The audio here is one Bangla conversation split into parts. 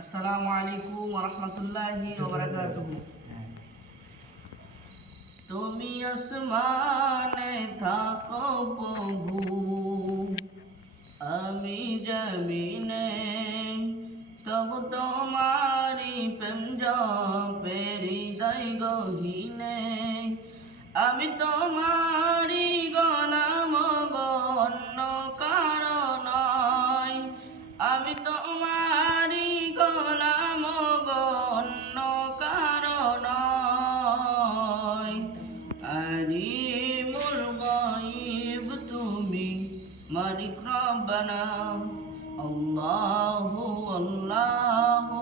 আসসালামু আলাইকুম ওয়া রাহমাতুল্লাহি ওয়া বারাকাতুহু। তুমি আসমানে থাকো প্রভু, আমি জমিনে, তবু তোমারি প্রেম জপে হৃদয় গহীনে। আমি তোমারি গোলাম গো, অন্য কারো নয়। আমি তোমারি গোলাম গো, অন্য কারো নয়। আলিমুল গায়ব তুমি, মালিক রব্বানা। আল্লাহু আল্লাহু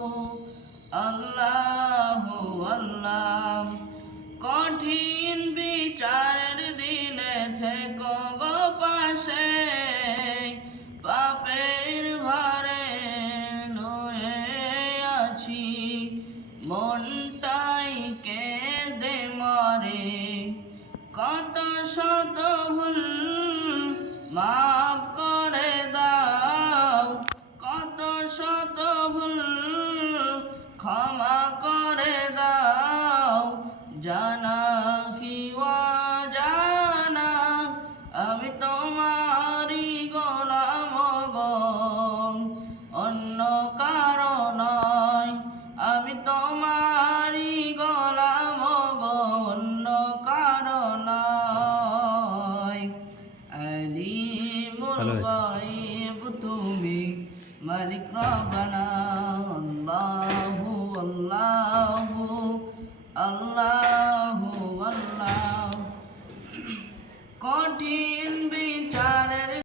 আল্লাহু আল্লাহ। কঠিন বিচারের দিনে থেকো গো পাশে, পাপের ভারে নুয়ে আছি, মনটাই কেঁদে মরে। কত শত ভুল মাফ করে দাও, কত শত ভুল ক্ষমা করে দাও। জানা কি অজানা আমি তোমারি গোলাম গো, অন্য কারো নয়। আমি তোমারি গোলাম গো, অন্য কারো নয়। আলিমুল গায়ব তুমি, মালিক রব্বানা। আল্লাহু আল্লাহু আল্লাহু আল্লাহ। কঠিন